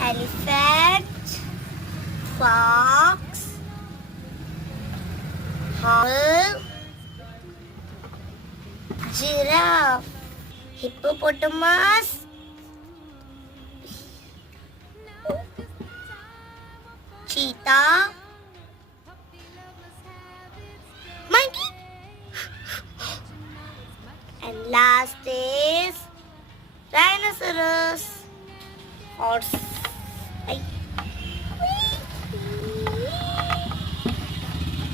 elephant, fox, owl, giraffe, hippopotamus, cheetah, monkey, and last is rhinoceros, horse. Bye.